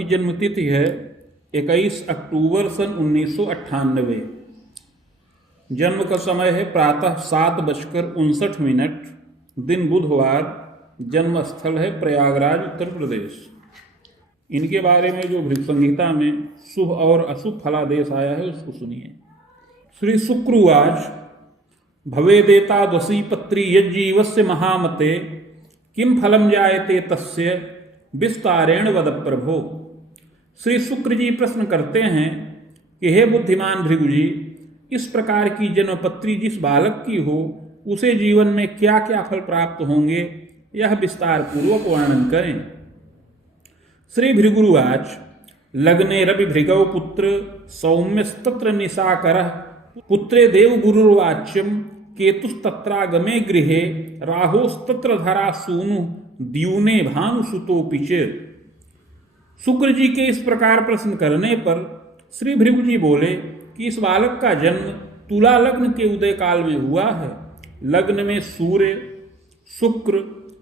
की जन्मतिथि है 21 अक्टूबर सन 1998। जन्म का समय है प्रातः 7:59, दिन बुधवार। जन्म स्थल है प्रयागराज, उत्तर प्रदेश। इनके बारे में जो भृगु संहिता में शुभ और अशुभ फलादेश आया है उसको सुनिए। श्री शुक्रवाच भवेदेता दशी पत्री यज्जीवस्य महामते किम फलम जायते तस्य विस्तारेण वद प्रभो। श्री शुक्र जी प्रश्न करते हैं कि हे बुद्धिमान भृगु जी, इस प्रकार की जन्मपत्री जिस बालक की हो उसे जीवन में क्या क्या फल प्राप्त होंगे, यह विस्तार पूर्वक वर्णन करें। श्री भृगुरुवाच लग्ने रवि भृगौ पुत्र सौम्यस्तत्र निशाकरः पुत्रे देवगुरुर्वाच्यम केतुस्तत्रागमे गृहे राहोस्तत्र धरा सूनु द्यूने भानुसुतोऽपि च। शुक्र जी के इस प्रकार प्रश्न करने पर श्री भृगु जी बोले कि इस बालक का जन्म तुला लग्न के उदय काल में हुआ है। लग्न में सूर्य, शुक्र,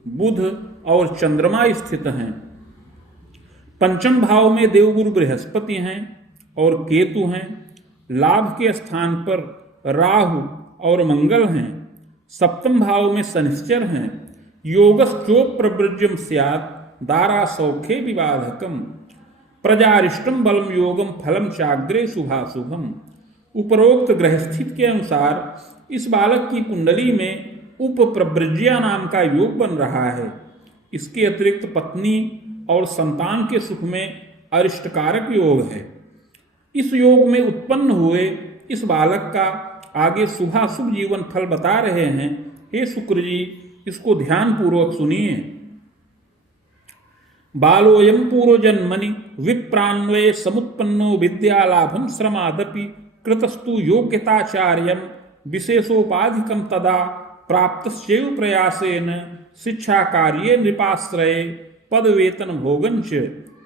बुध और चंद्रमा स्थित हैं। पंचम भाव में देवगुरु बृहस्पति हैं और केतु हैं। लाभ के स्थान पर राहु और मंगल हैं। सप्तम भाव में शनिश्चर हैं। योगश्चोप्रवृज्यम स्यात् दारा सौख्ये विबाधकम प्रजारिष्टम बलम योगम फलम चाग्रे शुभाशुभम। उपरोक्त ग्रहस्थित के अनुसार इस बालक की कुंडली में उपप्रवृज्या नाम का योग बन रहा है। इसके अतिरिक्त पत्नी और संतान के सुख में अरिष्टकारक योग है। इस योग में उत्पन्न हुए इस बालक का आगे शुभाशुभ जीवन फल बता रहे हैं। हे शुक्र जी, इसको ध्यान पूर्वक सुनिए। बालोयम पूर्वजन्मनि विप्रान्वये समुत्पन्नो विद्यालाभम श्रमादपि कृतस्तु योग्यताचार्यम विशेषोपाधिकम तदा प्राप्तस्यैव प्रयासेन शिक्षा कार्ये नृपाश्रये पदवेतन भोगंच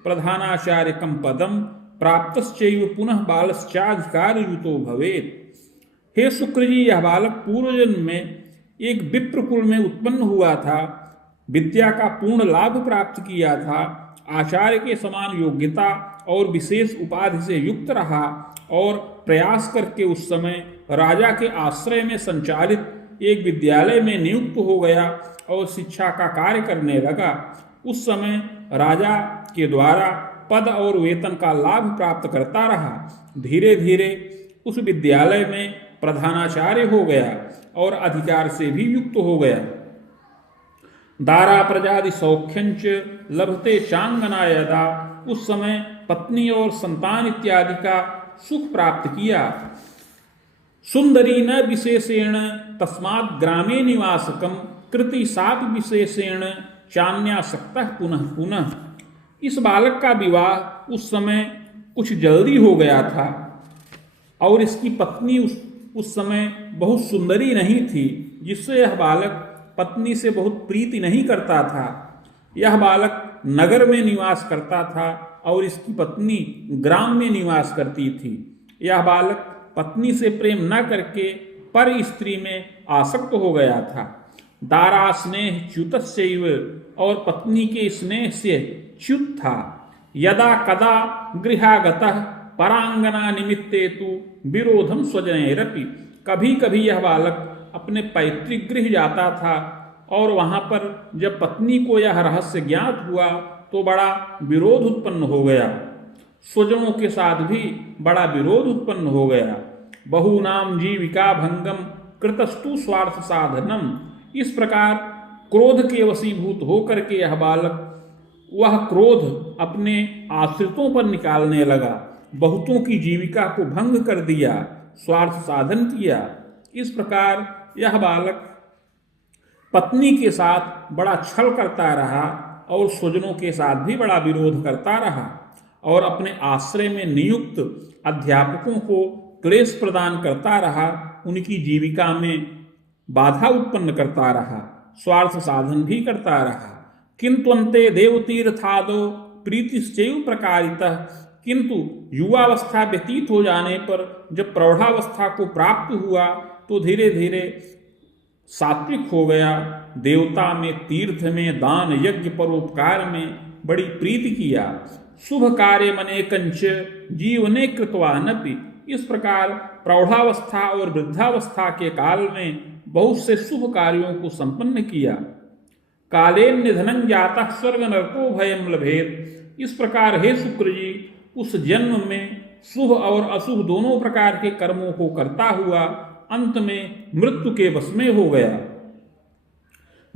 प्रधानाचार्यकम पदम प्राप्तश्चैव पुनः बालश्चाधिकारयुतो भवेत्। हे शुक्र जी, यह बालक पूर्वजन्म में एक विप्र कुल में उत्पन्न हुआ था। विद्या का पूर्ण लाभ प्राप्त किया था। आचार्य के समान योग्यता और विशेष उपाधि से युक्त रहा और प्रयास करके उस समय राजा के आश्रय में संचालित एक विद्यालय में नियुक्त हो गया और शिक्षा का कार्य करने लगा। उस समय राजा के द्वारा पद और वेतन का लाभ प्राप्त करता रहा। धीरे धीरे उस विद्यालय में प्रधानाचार्य हो गया और अधिकार से भी युक्त हो गया। दारा प्रजादि सौख्यंच लभते चांगना यदा। उस समय पत्नी और संतान इत्यादि का सुख प्राप्त किया। सुंदरी न विशेषेण तस्मात् ग्रामे निवासकम कृति साप विशेषेण चान्यासक्तः पुनः पुनः। इस बालक का विवाह उस समय कुछ जल्दी हो गया था और इसकी पत्नी उस समय बहुत सुंदरी नहीं थी, जिससे यह बालक पत्नी से बहुत प्रीति नहीं करता था। यह बालक नगर में निवास करता था और इसकी पत्नी ग्राम में निवास करती थी। यह बालक पत्नी से प्रेम न करके पर स्त्री में आसक्त हो गया था। दारा स्नेह च्युतस्यैव, और पत्नी के स्नेह से च्युत था। यदा कदा गृहागतः परांगना निमित्ते तु विरोधम स्वजनैरपि। कभी कभी यह बालक अपने पैतृक गृह जाता था और वहां पर जब पत्नी को यह रहस्य ज्ञात हुआ तो बड़ा विरोध उत्पन्न हो गया। स्वजनों के साथ भी बड़ा विरोध उत्पन्न हो गया। बहुनाम जीविका भंगम कृतस्तु स्वार्थ साधनम। इस प्रकार क्रोध के वशीभूत होकर के यह बालक वह क्रोध अपने आश्रितों पर निकालने लगा। बहुतों की जीविका को भंग कर दिया, स्वार्थ साधन किया। इस प्रकार यह बालक पत्नी के साथ बड़ा छल करता रहा और स्वजनों के साथ भी बड़ा विरोध करता रहा और अपने आश्रय में नियुक्त अध्यापकों को क्लेश प्रदान करता रहा। उनकी जीविका में बाधा उत्पन्न करता रहा, स्वार्थ साधन भी करता रहा। किंतु अन्ते देवतीर्थादो प्रीतिश्चैव प्रकारितः। किंतु युवावस्था व्यतीत हो जाने पर जब प्रौढ़ावस्था को प्राप्त हुआ तो धीरे धीरे सात्विक हो गया। देवता में, तीर्थ में, दान यज्ञ परोपकार में बड़ी प्रीति किया। शुभ कार्य मने कंच जीवने कृतवानपि। इस प्रकार प्रौढ़ावस्था और वृद्धावस्था के काल में बहुत से शुभ कार्यों को संपन्न किया। कालेन निधनं जातः स्वर्ग नरको भयम लभेत। इस प्रकार हे शुक्र जी, उस जन्म में शुभ और अशुभ दोनों प्रकार के कर्मों को करता हुआ अंत में मृत्यु के वश में हो गया।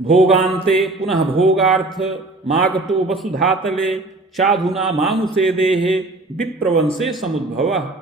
भोगांते पुनः भोगार्थ मागतो वसुधातले चाधुना मानुषे देहे विप्रवंशे समुद्भव।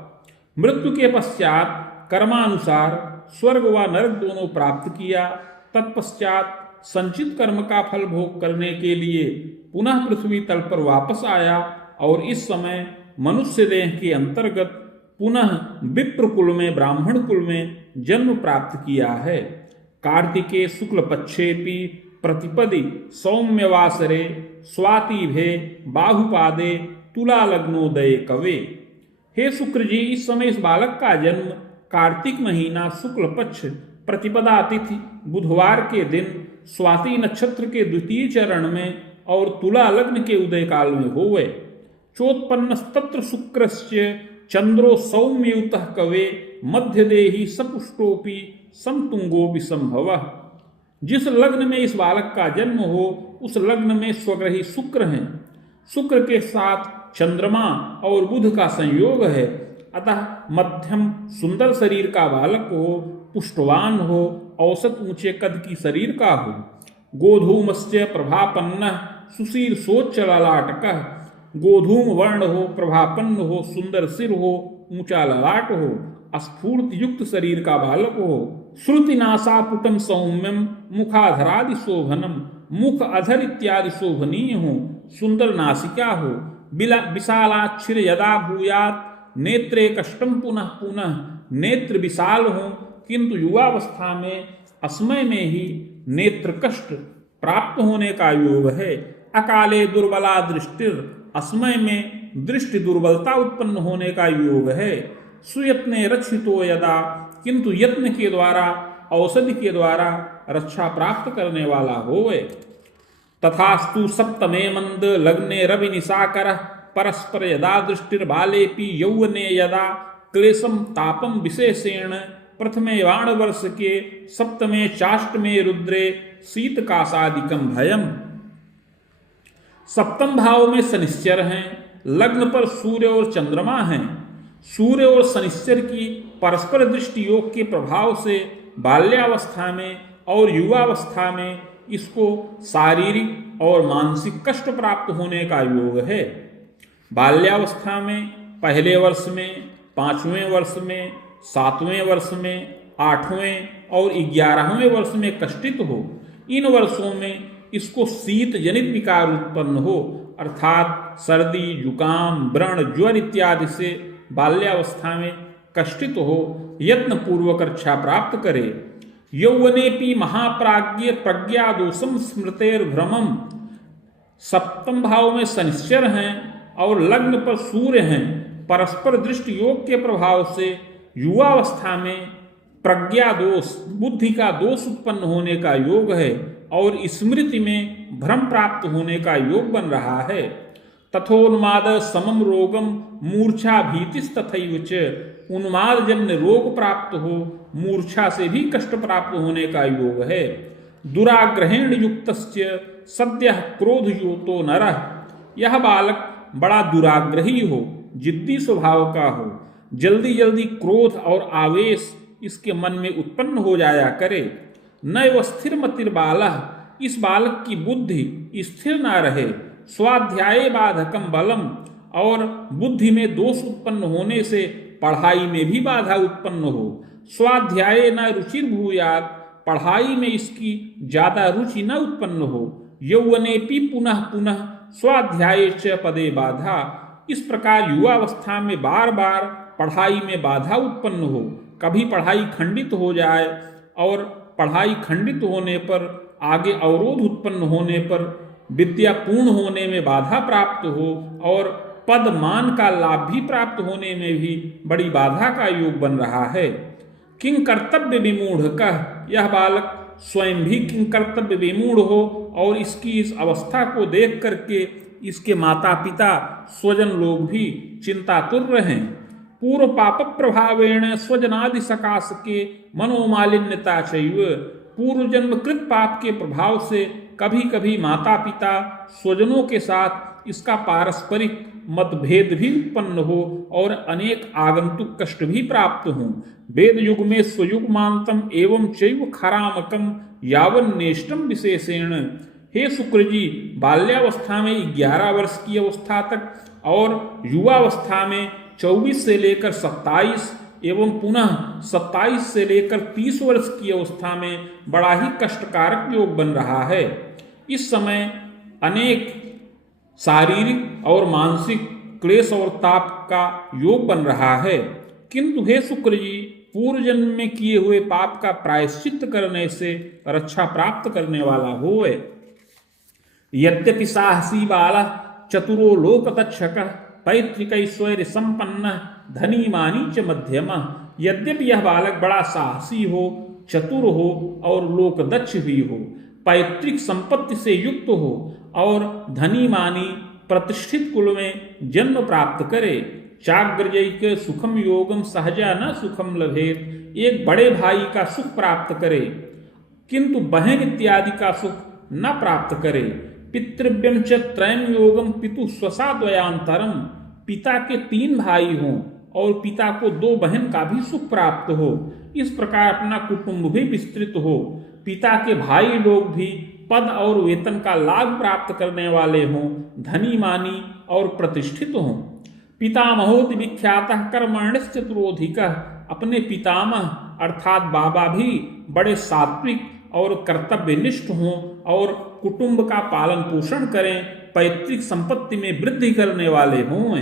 मृत्यु के पश्चात कर्मानुसार स्वर्ग व नरक दोनों प्राप्त किया। तत्पश्चात संचित कर्म का फल भोग करने के लिए पुनः पृथ्वी तल पर वापस आया और इस समय मनुष्य देह के अंतर्गत पुनः विप्र कुल में ब्राह्मण कुल में जन्म प्राप्त किया है। कार्तिके शुक्ल पक्षेपि प्रतिपदि सौम्यवासरे स्वातिभे बाहुपादे तुला लग्नोदय कवे। हे शुक्र जी, इस समय इस बालक का जन्म कार्तिक महीना शुक्ल पक्ष प्रतिपदा तिथि बुधवार के दिन स्वाति नक्षत्र के द्वितीय चरण में और तुला लग्न के उदय काल में होवे। चोत्पन्नस्तत्र शुक्रस्य चंद्रो सौम्ययुतः कवे मध्यदेही सपुष्टोपि समतुंगो विसंभवः। जिस लग्न में इस बालक का जन्म हो उस लग्न में स्वग्रही शुक्र हैं। शुक्र के साथ चंद्रमा और बुध का संयोग है, अतः मध्यम सुंदर शरीर का बालक हो, पुष्टवान हो, औसत ऊंचे कद की शरीर का हो। गोधूमस्य प्रभापन्न सुशील सोच्च ललाटकः। गोधूम वर्ण हो, प्रभापन्न हो, सुंदर सिर हो, ऊंचा ललाट हो, स्फूर्त युक्त शरीर का बालक हो। श्रुति नासापुटम सौम्यम मुखाधरादि शोभनम। मुख अधर इत्यादि शोभनीय हो, सुंदर नासिका हो। विशालाक्षर यदा भूयात नेत्रे कष्टम पुनः पुनः। नेत्र विशाल हो किंतु युवावस्था में असमय में ही नेत्र कष्ट प्राप्त होने का योग है। अकाले दुर्बला दृष्टिर। असमय में दृष्टि दुर्बलता उत्पन्न होने का योग है। सुयत्ने रक्षितो यदा। किंतु यत्न के द्वारा औषधि के द्वारा रक्षा प्राप्त करने वाला होवे। तथास्तु सप्तमे मंद लग्ने रवि निशाकर परस्पर यदा दृष्टिर्बालेपि यौवने यदा क्लेशम तापम विशेषेण। प्रथमे वाण वर्ष के सप्तमे चाष्टमे रुद्रे शीतकाशादिकम भयम। सप्तम भाव में शनिश्चर हैं, लग्न पर सूर्य और चंद्रमा हैं। सूर्य और शनिश्चर की परस्पर दृष्टि योग के प्रभाव से बाल्यावस्था में और युवावस्था में इसको शारीरिक और मानसिक कष्ट प्राप्त होने का योग है। बाल्यावस्था में पहले वर्ष में, 5वें वर्ष में, 7वें वर्ष में, 8वें और 11वें वर्ष में कष्टित हो। इन वर्षों में इसको शीत जनित विकार उत्पन्न हो, अर्थात सर्दी, जुकाम, व्रण, ज्वर इत्यादि से बाल्यावस्था में कष्टित हो, यत्न पूर्वक रक्षा प्राप्त करे। यौवनेपि महाप्राज्ञ प्रज्ञा दोषम स्मृतेर भ्रमम। सप्तम भाव में शनिश्चर हैं और लग्न पर सूर्य हैं। परस्पर दृष्टि योग के प्रभाव से युवावस्था में प्रज्ञा दोष, बुद्धि का दोष उत्पन्न होने का योग है और स्मृति में भ्रम प्राप्त होने का योग बन रहा है। तथोन्माद समम रोगम मूर्छा भीतिस्तथैव च। उन्माद जन्य रोग प्राप्त हो, मूर्छा से भी कष्ट प्राप्त होने का योग है। दुराग्रहेण युक्तस्य सद्यः क्रोध युतो नरः। यह बालक बड़ा दुराग्रही हो, जिद्दी स्वभाव का हो, जल्दी जल्दी क्रोध और आवेश इसके मन में उत्पन्न हो जाया करे। नैव स्थिर मतिर बालः। इस बालक की बुद्धि स्थिर ना रहे। स्वाध्याय बाधकम बलम। और बुद्धि में दोष उत्पन्न होने से पढ़ाई में भी बाधा उत्पन्न हो। स्वाध्याय न रुचिर भूयात। पढ़ाई में इसकी ज्यादा रुचि न उत्पन्न हो। यौवनेपि पुनः पुनः स्वाध्याय च पदे बाधा। इस प्रकार युवावस्था में बार बार पढ़ाई में बाधा उत्पन्न हो। कभी पढ़ाई खंडित हो जाए और पढ़ाई खंडित होने पर आगे अवरोध उत्पन्न होने पर विद्या पूर्ण होने में बाधा प्राप्त हो और पद मान का लाभ भी प्राप्त होने में भी बड़ी बाधा का योग बन रहा है। किंग कर्तव्य विमूढ़ कह। यह बालक स्वयं भी किंग कर्तव्य विमूढ़ हो और इसकी इस अवस्था को देख करके इसके माता पिता स्वजन लोग भी चिंतातुर रहें। पूर्व पाप प्रभावेण स्वजनादि सकाश के मनोमालिन्यता चैव, पूर्व जन्म कृत पाप के प्रभाव से कभी कभी माता पिता स्वजनों के साथ इसका पारस्परिक मतभेद भी उत्पन्न हो और अनेक आगंतुक कष्ट भी प्राप्त हों। वेद युग में स्वयुग्मांतम एवं चैव खरामकम यावन्नेष्टम विशेषेण। हे शुक्र जी, बाल्यावस्था में 11 वर्ष की अवस्था तक और युवावस्था में 24 से लेकर 27 एवं पुनः 27 से लेकर 30 वर्ष की अवस्था में बड़ा ही कष्टकारक योग बन रहा है। इस समय अनेक शारीरिक और मानसिक क्लेश और ताप का योग बन रहा है, किंतु हे शुक्र जी, पूर्व जन्म में किए हुए पाप का प्रायश्चित करने से रक्षा प्राप्त करने वाला होए। यद्यपि साहसी बाला चतुरो लोकतक्षक पैतृकैश्वर्य संपन्न धनी मानी च मध्यम। यद्यपि यह बालक बड़ा साहसी हो, चतुर हो और लोकदक्ष भी हो, पैतृक संपत्ति से युक्त हो और धनी मानी प्रतिष्ठित कुल में जन्म प्राप्त करे। चाग्रजैक सुखम योगम सहजा न सुखम लभेत, एक बड़े भाई का सुख प्राप्त करे किंतु बहन इत्यादि का सुख न प्राप्त करे। पितृव्यम च त्रयम योगम पितु स्वसा द्वयांतरम, पिता के 3 भाई हों और पिता को 2 बहन का भी सुख प्राप्त हो, इस प्रकार अपना कुटुंब भी विस्तृत हो, पिता के भाई लोग भी पद और वेतन का लाभ प्राप्त करने वाले हों, धनी मानी और प्रतिष्ठित हों। पितामहोति विख्यात कर्मण्यश्चतुरोधिक, अपने पितामह अर्थात बाबा भी बड़े सात्विक और कर्तव्यनिष्ठ हों और कुटुंब का पालन पोषण करें, पैतृक संपत्ति में वृद्धि करने वाले हों।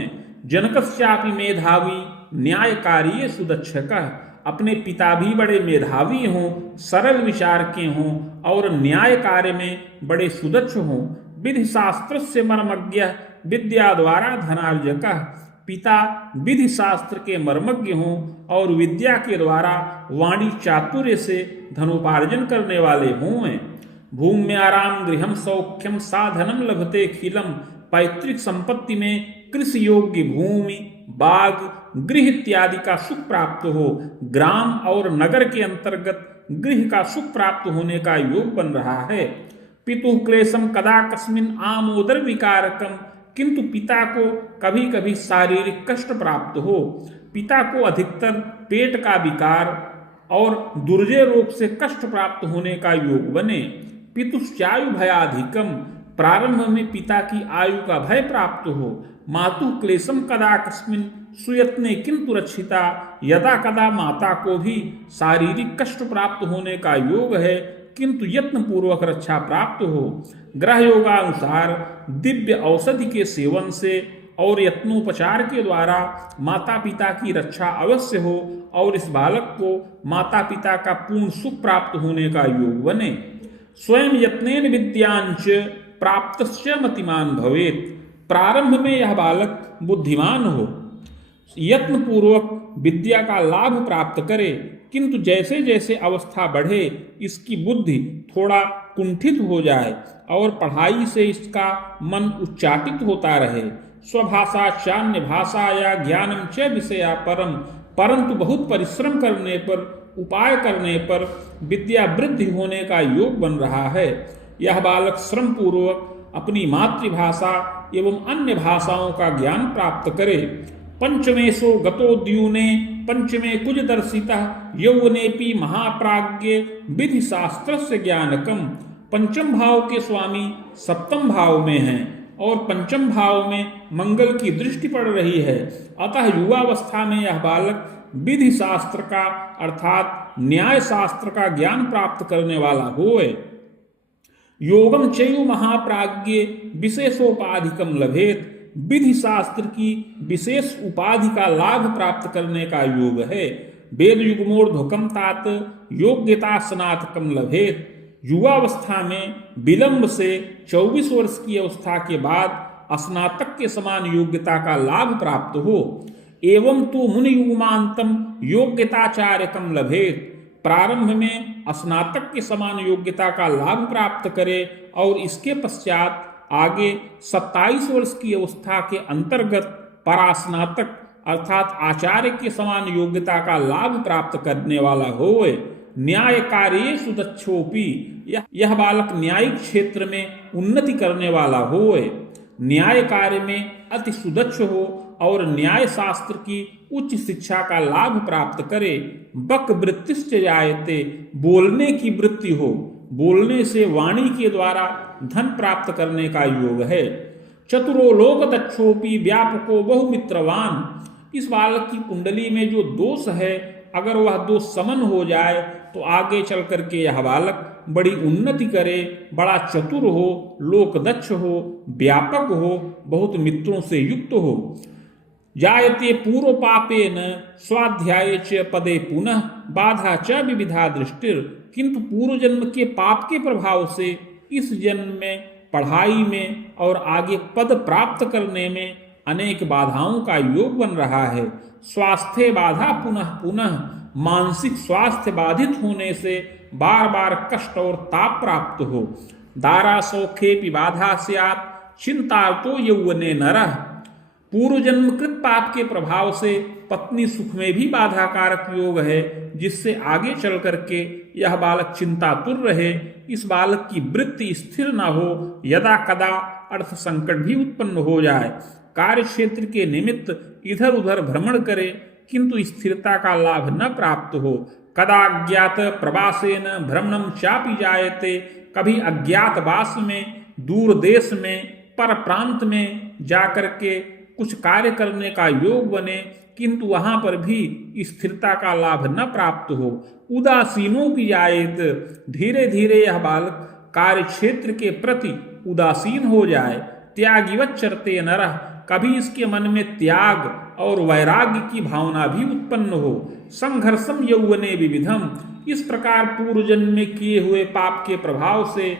जनकस्यापि मेधावी न्यायकारी सुदक्षकः, अपने पिता भी बड़े मेधावी हों, सरल विचार के हों और न्याय कार्य में बड़े सुदक्ष हों। विधि शास्त्र से मर्मज्ञ विद्या द्वारा धनार्जकः, पिता विधि शास्त्र के मर्मज्ञ हों और विद्या के द्वारा वाणी चातुर्य से धनोपार्जन करने वाले हों। भूम्याराम गृहम सौख्यम साधनम लभते खिलम, पैतृक संपत्ति में कृषि योग्य भूमि, बाग, गृह इत्यादि का सुख प्राप्त हो, ग्राम और नगर के अंतर्गत गृह का सुख प्राप्त होने का योग बन रहा है। पितु क्लेशम कदा कस्मिन आमोदर विकारकम, किंतु पिता को कभी कभी शारीरिक कष्ट प्राप्त हो, पिता को अधिकतर पेट का विकार और दुर्जय रोग से कष्ट प्राप्त होने का योग बने। पितुश्चायु भयाधिकम, प्रारंभ में पिता की आयु का भय प्राप्त हो। मातु क्लेशम कदा कस्मिन सुयत्ने किंतु रक्षिता, यदा कदा माता को भी शारीरिक कष्ट प्राप्त होने का योग है किंतु यत्न पूर्वक रक्षा प्राप्त हो। ग्रह योगानुसार दिव्य औषधि के सेवन से और यत्नोपचार के द्वारा माता पिता की रक्षा अवश्य हो और इस बालक को माता पिता का पूर्ण सुख प्राप्त होने का योग बने। स्वयं यत्नेन विद्यांच प्राप्तस्य मतिमान भवेत, प्रारंभ में यह बालक बुद्धिमान हो, यत्न पूर्वक विद्या का लाभ प्राप्त करे, किंतु जैसे जैसे अवस्था बढ़े इसकी बुद्धि थोड़ा कुंठित हो जाए और पढ़ाई से इसका मन उच्चाटित होता रहे। स्वभाषा चान्य भाषा या ज्ञानम च विषया परम, परंतु बहुत परिश्रम करने पर, उपाय करने पर विद्या वृद्धि होने का योग बन रहा है। यह बालक श्रम पूर्वक अपनी मातृभाषा एवं अन्य भाषाओं का ज्ञान प्राप्त करे। पंचमेशो गतोद्यूने पंचमे कुज दर्शिता यौवनेपि महाप्राज्ञ विधि शास्त्र से ज्ञानकम, पंचम भाव के स्वामी सप्तम भाव में हैं और पंचम भाव में मंगल की दृष्टि पड़ रही है, अतः युवावस्था में यह बालक विधि शास्त्र का अर्थात न्याय शास्त्र का ज्ञान प्राप्त करने वाला होए। योगम चैव महाप्राज्ञ विशेषोपाधिकम लभेत, विधि शास्त्र की विशेष उपाधि का लाभ प्राप्त करने का योग है। वेद युग्मोर्ध्वकम तात योग्यता स्नातकम लभेत, युवावस्था में विलंब से 24 वर्ष की अवस्था के बाद स्नातक के समान योग्यता का लाभ प्राप्त हो। एवं तो मुनि युग्मांतम योग्यताचार्यकम लभेत, प्रारंभ में स्नातक के समान योग्यता का लाभ प्राप्त करे और इसके पश्चात आगे 27 वर्ष की अवस्था के अंतर्गत परास्नातक अर्थात आचार्य के समान योग्यता का लाभ प्राप्त करने वाला होए। न्याय कार्य सुदक्षोपी, यह बालक न्यायिक क्षेत्र में उन्नति करने वाला होए। न्याय कार्य में अति सुदक्ष हो और न्याय शास्त्र की उच्च शिक्षा का लाभ प्राप्त करे। बक वृत्तिश्च जायते, बोलने की वृत्ति हो, बोलने से वाणी के द्वारा धन प्राप्त करने का योग है। चतुरो लोक दक्षोपी व्यापको बहुमित्रवान, इस बालक की कुंडली में जो दोष है अगर वह दोष समन हो जाए तो आगे चल करके यह बालक बड़ी उन्नति करे, बड़ा चतुर हो, लोकदक्ष हो, व्यापक हो, बहुत मित्रों से युक्त हो। जायते पूर्व पापेन स्वाध्याय च पदे पुनः बाधा च विविधा दृष्टिर, किंतु पूर्व जन्म के पाप के प्रभाव से इस जन्म में पढ़ाई में और आगे पद प्राप्त करने में अनेक बाधाओं का योग बन रहा है। स्वास्थ्य बाधा पुनः पुनः, मानसिक स्वास्थ्य बाधित होने से बार बार कष्ट और ताप प्राप्त हो। दारा सौखे बाधा स्यात् चिंतार्तो यौवने नरः, पूर्व जन्मकृत पाप के प्रभाव से पत्नी सुख में भी बाधा कारक योग है, जिससे आगे चल करके यह बालक चिंतातुर रहे। इस बालक की वृत्ति स्थिर न हो, यदा कदा अर्थ संकट भी उत्पन्न हो जाए। कार्य क्षेत्र के निमित्त इधर उधर भ्रमण करे, किंतु स्थिरता का लाभ न प्राप्त हो। कदा अज्ञात प्रवासेन भ्रमणम चापि जायते, कभी अज्ञात वास में, दूर देश में, पर प्रांत में जाकर के कुछ कार्य करने का योग बने, किंतु वहां पर भी स्थिरता का लाभ न प्राप्त हो। उदासीनों की जायत, धीरे धीरे यह बालक कार्य क्षेत्र के प्रति उदासीन हो जाए। त्यागिवत चरते नरः, कभी इसके मन में त्याग और वैराग्य की भावना भी उत्पन्न हो। संघर्षम यौवने विविधम, इस प्रकार पूर्व जन्म में किए हुए पाप के प्रभाव से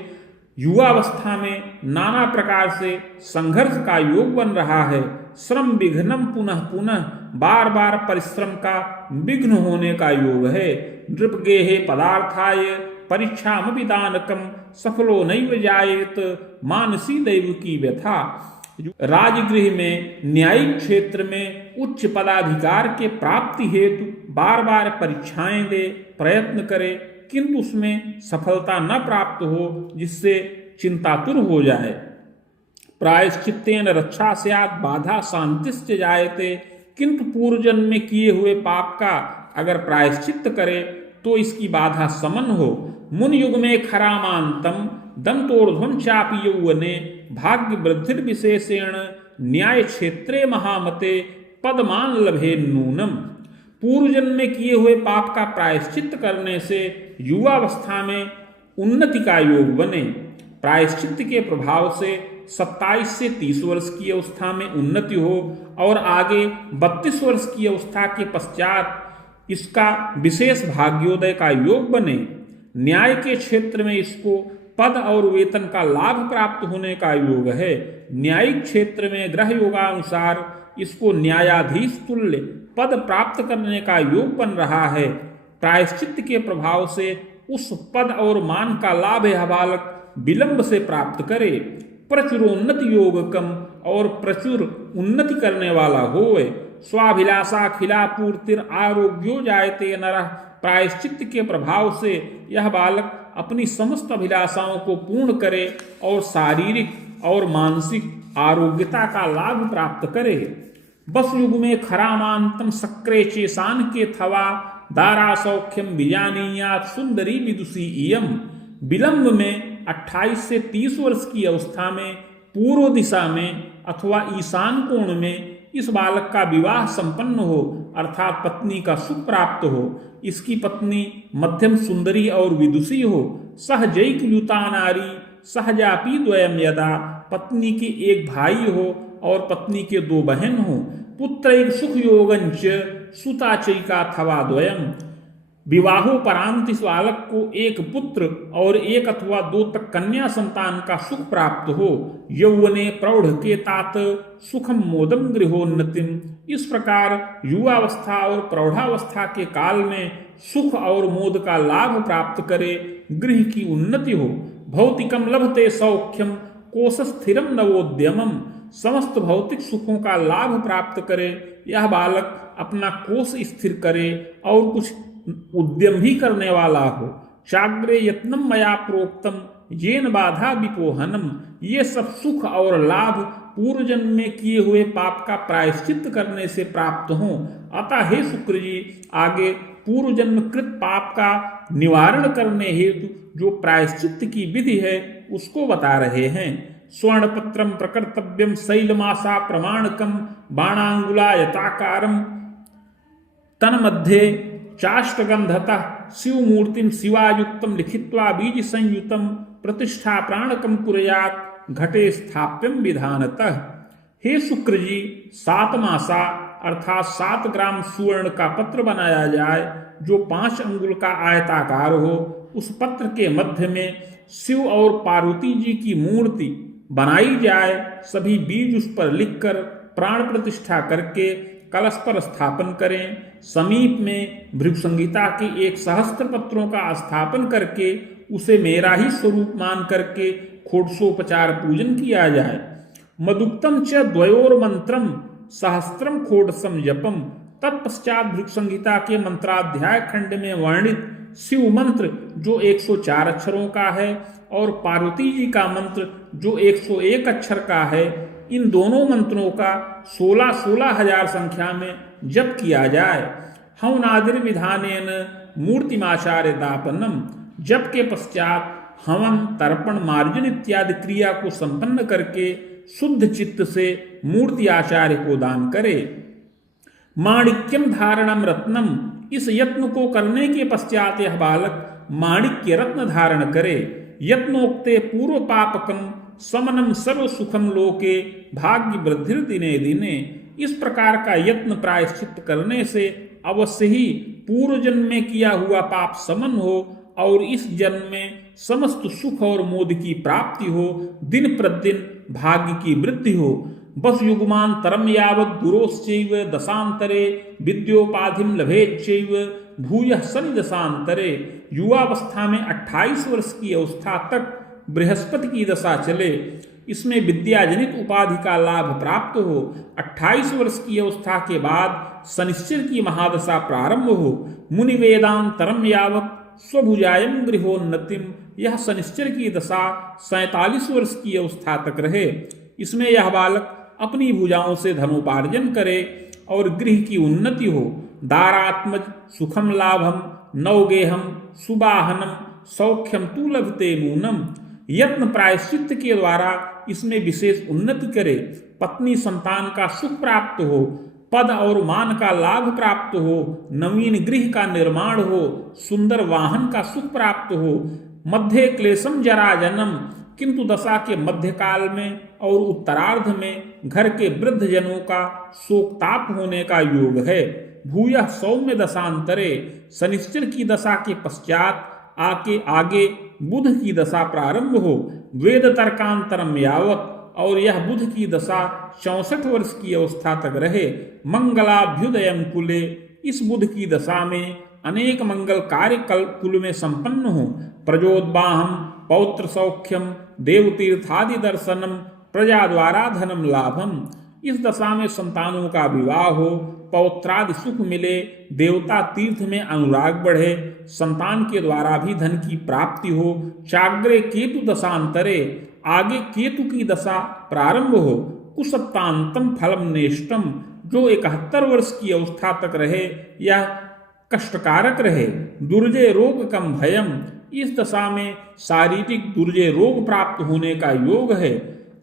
युवावस्था में नाना प्रकार से संघर्ष का योग बन रहा है। श्रम विघ्नम पुनः पुनः, बार बार परिश्रम का विघ्न होने का योग है। नृपगेहे पदार्थाय परीक्षाम विदानकम, सफलो नैव जायेत मानसी दैव की व्यथा। राजगृह में, न्यायिक क्षेत्र में उच्च पदाधिकार के प्राप्ति हेतु बार बार परीक्षाएं दे, प्रयत्न करे, किंतु उसमें सफलता न प्राप्त हो, जिससे चिंतातुर हो जाए। प्रायश्चित्तेन रक्षा स्यात् बाधा शांतिश्च जायते, किंतु पूर्व जन्म में किए हुए पाप का अगर प्रायश्चित्त करे तो इसकी बाधा समन हो। मुन युग में खरामांतम दंतोर्ध्वं चापि यौवने, भाग्य वृद्धिर विशेषेण न्याय क्षेत्रे महामते पदमान लभे नूनम। पूर्व जन्म में किए हुए पाप का प्रायश्चित्त करने से युवावस्था में उन्नति का योग बने। प्रायश्चित्त के प्रभाव से 27 से 30 वर्ष की अवस्था में उन्नति हो और आगे 32 वर्ष की अवस्था के पश्चात इसका विशेष भाग्योदय का योग बने। न्याय के क्षेत्र में इसको पद और वेतन का लाभ प्राप्त होने का योग है। न्यायिक क्षेत्र में ग्रह योगानुसार इसको न्यायाधीश तुल्य पद प्राप्त करने का योग बन रहा है। प्रायश्चित्त के प्रभाव से उस पद और मान का लाभ यह बालक विलंब से प्राप्त करे। प्रचुरोन्नति योगकम, और प्रचुर उन्नति करने वाला होए। स्वाभिलाषा खिलापूर्तिर आरोग्यो जायते नरः, प्रायश्चित्त के प्रभाव से यह बालक अपनी समस्त अभिलाषाओं को पूर्ण करे और शारीरिक और मानसिक आरोग्यता का लाभ प्राप्त करे। बस युग में खरामांतम सक्रे चेसान के थवा, दारा सौख्यम विजानीयात सुंदरी विदुषी इयम। विलंब में 28 से 30 वर्ष की अवस्था में पूर्व दिशा में अथवा ईशान कोण में इस बालक का विवाह संपन्न हो, अर्थात पत्नी का सुख प्राप्त हो। इसकी पत्नी मध्यम सुंदरी और विदुषी हो। सहजैक युता नारी सहजापि द्वयम यदा, पत्नी के एक भाई हो और पत्नी के 2 बहन हो। पुत्रैक सुख योगंच सुता चैका थवा द्वयम, विवाहोपरांत इस बालक को एक पुत्र और 1 अथवा 2 तक कन्या संतान का सुख प्राप्त हो। यौवने प्रौढ़ के तात सुखम मोदम गृहोन्नतिम, इस प्रकार युवावस्था और प्रौढ़ावस्था के काल में सुख और मोद का लाभ प्राप्त करे, गृह की उन्नति हो। भौतिकम लभते सौख्यम कोश स्थिरम नवोद्यमम, समस्त भौतिक सुखों का लाभ प्राप्त करे। यह बालक अपना कोश स्थिर करे और कुछ उद्यम भी करने वाला हो। चाग्रे यत्नम मया प्रोक्तम येन बाधा विपोहनम, ये सब सुख और लाभ पूर्व जन्म में किए हुए पाप का प्रायश्चित करने से प्राप्त हों। अतः हे शुक्र जी, आगे पूर्व जन्म कृत पाप का निवारण करने हेतु जो प्रायश्चित की विधि है उसको बता रहे हैं। स्वर्णपत्रम प्रकर्तव्यम शैलमासा प्रमाणकम बाणांगुला यताकारम तन्मध्ये चाष्टगंधतः शिवमूर्तिम शिवायुक्तम लिखित्वा बीज संयुतम प्रतिष्ठा प्राणकम कुर्यात् घटे स्थाप्यम विधानतः। हे शुक्र जी, 7 मासा अर्थात 7 ग्राम सुवर्ण का पत्र बनाया जाए जो 5 अंगुल का आयताकार हो। उस पत्र के मध्य में शिव और पार्वती जी की मूर्ति बनाई जाए। सभी बीज उस पर लिखकर प्राण प्रतिष्ठा करके कलश पर स्थापन करें। समीप में भृगु संहिता के 1 सहस्त्र पत्रों का स्थापन करके उसे मेरा ही स्वरूप मान करके खोडसोपचार पूजन किया जाए। मदुक्तम च द्वयोर मंत्रम सहस्त्रम खोडसम जपम। तत्पश्चात भृगु संहिता के मंत्राध्याय खंड में वर्णित शिव मंत्र जो 104 अक्षरों का है और पार्वती जी का मंत्र जो 101 अक्षर का है, इन दोनों मंत्रों का 16 हजार संख्या में जप किया जाए। हवनादिर विधानेन मूर्तिमाचार्य दापनम, जप के पश्चात हवन तर्पण मार्जन इत्यादि क्रिया को संपन्न करके शुद्ध चित्त से मूर्ति आचार्य को दान करे। माणिक्यम धारणम रत्नम, इस यत्न को करने के पश्चात यह बालक माणिक्य रत्न धारण करे। यत्नोक्ते पूर्व पापकम समनम सर्व सुखम लोके भाग्य वृद्धि दिने दिने, इस प्रकार का यत्न प्रायश्चित करने से अवश्य ही पूर्व जन्म में किया हुआ पाप समन हो और इस जन्म में समस्त सुख और मोद की प्राप्ति हो, दिन प्रतिदिन भाग्य की वृद्धि हो। बस युगमान तरम यावत गुरोश्चैव दशांतरे विद्योपाधिम लभेच्छैव भूयः शनि दशांतरे, युवावस्था में 28 वर्ष की अवस्था तक बृहस्पति की दशा चले, इसमें विद्याजनित उपाधि का लाभ प्राप्त हो। 28 वर्ष की अवस्था के बाद शनिश्चर की महादशा प्रारंभ हो। मुनि वेदांतरम यावत स्वभुजायम गृहोन्नतिम, यह शनिश्चर की दशा 47 वर्ष की अवस्था तक रहे। इसमें यह बालक अपनी भुजाओं से धनोपार्जन करे और गृह की उन्नति हो। दारात्मज सुखम लाभम नवगेहम सुबाहनम सौख्यम तू लभते नूनम, यत्न प्रायश्चित के द्वारा इसमें विशेष उन्नति करे। पत्नी संतान का सुख प्राप्त हो, पद और मान का लाभ प्राप्त हो, नवीन गृह का निर्माण हो, सुंदर वाहन का सुख प्राप्त हो। मध्य क्लेशम जरा जन्म, किंतु दशा के मध्यकाल में और उत्तरार्ध में घर के वृद्ध जनों का शोकताप होने का योग है। भूयः सौम्य दशांतरे, शनिश्चर की दशा के पश्चात आगे बुध की दशा प्रारंभ हो। वेद तर्कांतरम यावत, और यह बुध की दशा 64 वर्ष की अवस्था तक रहे। मंगलाभ्युदयम कुले, इस बुध की दशा में अनेक मंगल कार्य कुल में संपन्न हो। प्रजोद्वाहम पौत्र सौख्यम देवतीर्थादि दर्शनम प्रजा द्वारा धनम लाभम, इस दशा में संतानों का विवाह हो, पौत्रादि सुख मिले, देवता तीर्थ में अनुराग बढ़े, संतान के द्वारा भी धन की प्राप्ति हो। चाग्रे केतु दशांतरे, आगे केतु की दशा प्रारंभ हो। कुसप्तांतम फलम नेष्टम, जो 71 वर्ष की अवस्था तक रहे, यह कष्टकारक रहे। दुर्जय रोग कम भयम, इस दशा में शारीरिक दुर्जय रोग प्राप्त होने का योग है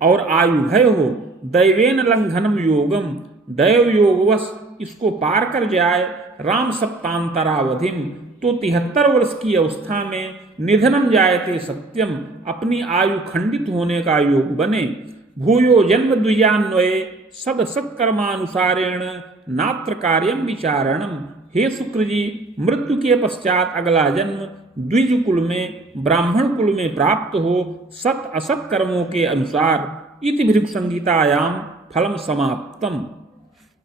और आयु भय हो। दैवेन लंघनम योगम, दैव योगवश इसको पार कर जाए। राम सप्तांतरावधिम, तो 73 वर्ष की अवस्था में निधनम जायते सत्यम, अपनी आयु खंडित होने का योग बने। भूयो जन्म द्विजान्वये सद सत्कर्मानुसारेण नात्र कार्यम विचारणम, हे शुक्र जी, मृत्यु के पश्चात अगला जन्म द्विज कुल में ब्राह्मण कुल में प्राप्त हो, सत असत कर्मों के अनुसार। इति भृगु संहितायाम फलम समाप्तम।